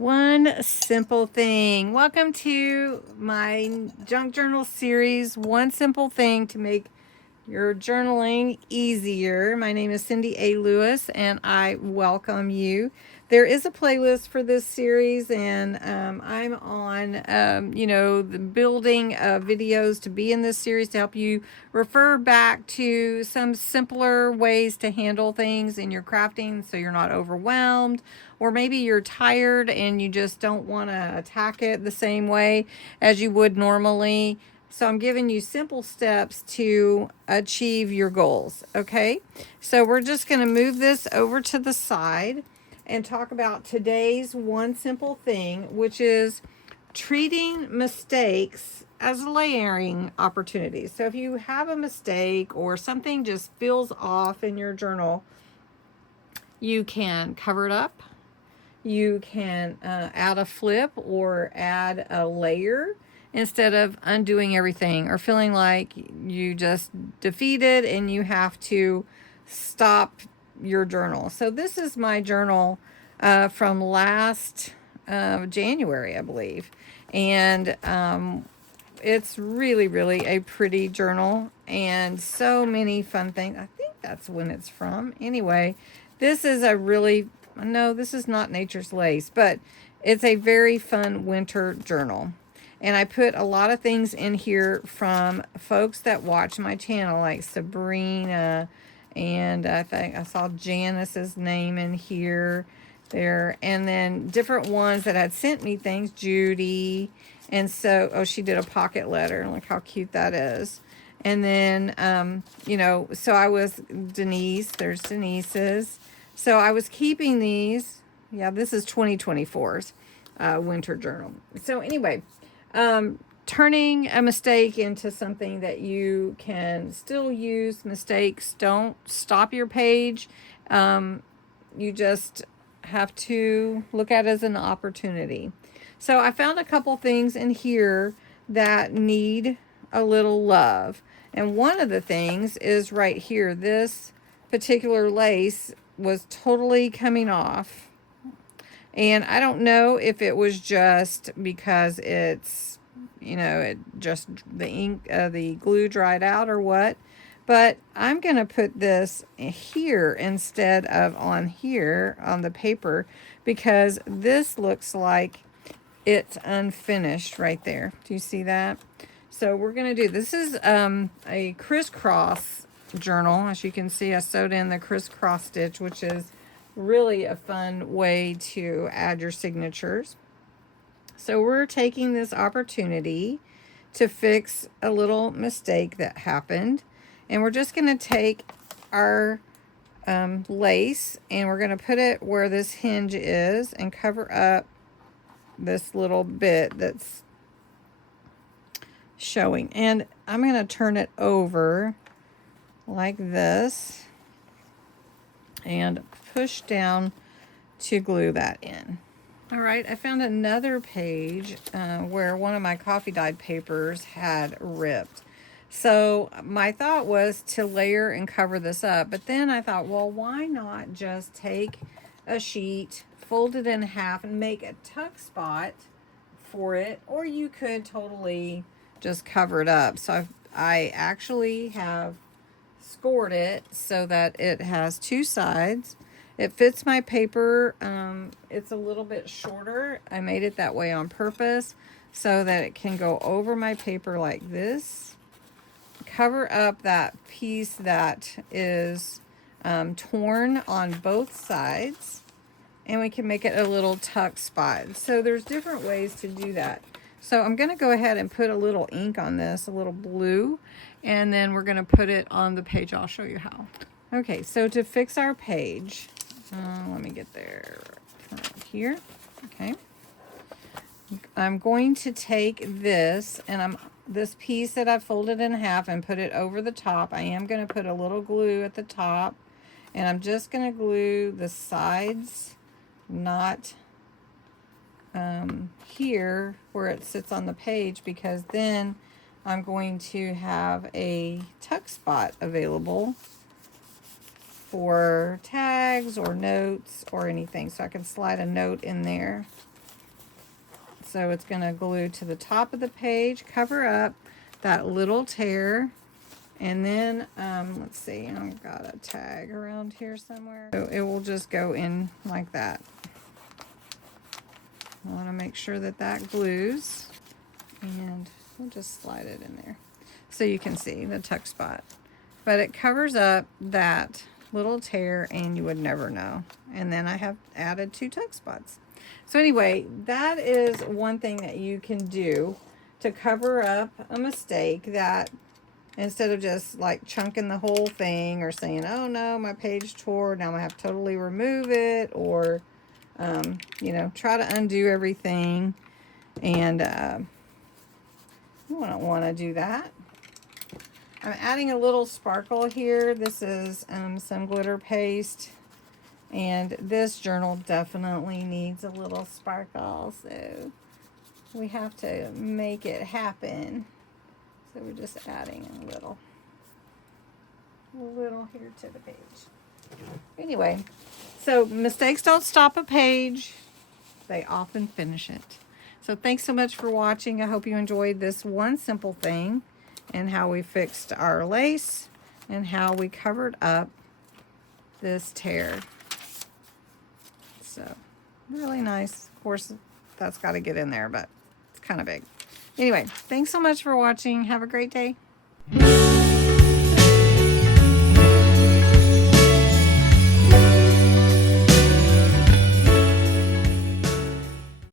One simple thing. Welcome to my junk journal series. One simple thing to make your journaling easier. My name is Cindy A. Lewis, and I welcome you. There is a playlist for this series, and I'm on, the building videos to be in this series to help you refer back to some simpler ways to handle things in your crafting so you're not overwhelmed, or maybe you're tired and you just don't want to attack it the same way as you would normally. So I'm giving you simple steps to achieve your goals, okay? So we're just going to move this over to the side and talk about today's one simple thing, which is treating mistakes as layering opportunities. So if you have a mistake or something just feels off in your journal, you can cover it up. You can add a flip or add a layer instead of undoing everything or feeling like you just defeated and you have to stop your journal. So this is my journal from last January, I believe. And it's really, really a pretty journal and so many fun things. I think that's when it's from. Anyway, this is a really, no, this is not Nature's Lace, but it's a very fun winter journal. And I put a lot of things in here from folks that watch my channel, like Sabrina, and I think I saw Janice's name in here, there, and then different ones that had sent me things, Judy. And so, oh, she did a pocket letter. Look how cute that is. And then, so I was Denise. There's Denise's. So I was keeping these. Yeah, this is 2024's winter journal. So anyway, turning a mistake into something that you can still use. Mistakes don't stop your page. You just have to look at it as an opportunity. So I found a couple things in here that need a little love. And one of the things is right here. This particular lace was totally coming off. And I don't know if it was just because it's, it just the ink, the glue dried out or what. But I'm going to put this here instead of on here on the paper because this looks like it's unfinished right there. Do you see that? So we're going to do, this is a crisscross journal. As you can see, I sewed in the crisscross stitch, which is really a fun way to add your signatures. So we're taking this opportunity to fix a little mistake that happened. And we're just going to take our lace and we're going to put it where this hinge is and cover up this little bit that's showing. And I'm going to turn it over like this and push down to glue that in. All right, I found another page where one of my coffee dyed papers had ripped. So my thought was to layer and cover this up, but then I thought, well, why not just take a sheet, fold it in half, and make a tuck spot for it, or you could totally just cover it up. So I actually have scored it so that it has two sides. It fits my paper. It's a little bit shorter. I made it that way on purpose so that it can go over my paper like this. Cover up that piece that is torn on both sides. And we can make it a little tuck spot. So there's different ways to do that. So I'm going to go ahead and put a little ink on this, a little blue, and then we're going to put it on the page. I'll show you how. Okay, so to fix our page, let me get there right here. Okay. I'm going to take this and this piece that I've folded in half and put it over the top. I am going to put a little glue at the top, and I'm just going to glue the sides, not here where it sits on the page, because then I'm going to have a tuck spot available for tags or notes or anything. So I can slide a note in there. So it's going to glue to the top of the page, cover up that little tear. And then, let's see, I've got a tag around here somewhere. So it will just go in like that. I want to make sure that that glues. And we'll just slide it in there so you can see the tuck spot. But it covers up that little tear and you would never know. And then I have added 2 tuck spots. So anyway, that is one thing that you can do to cover up a mistake, that instead of just like chunking the whole thing or saying, oh no, my page tore, now I'm gonna have to totally remove it, or you know, try to undo everything. And you don't want to do that. I'm adding a little sparkle here. This is some glitter paste. And this journal definitely needs a little sparkle. So we have to make it happen. So we're just adding a little here to the page. Anyway, so mistakes don't stop a page. They often finish it. So thanks so much for watching. I hope you enjoyed this one simple thing, and how we fixed our lace and how we covered up this tear. So really nice. Of course, that's got to get in there, but it's kind of big. Anyway, thanks so much for watching. Have a great day.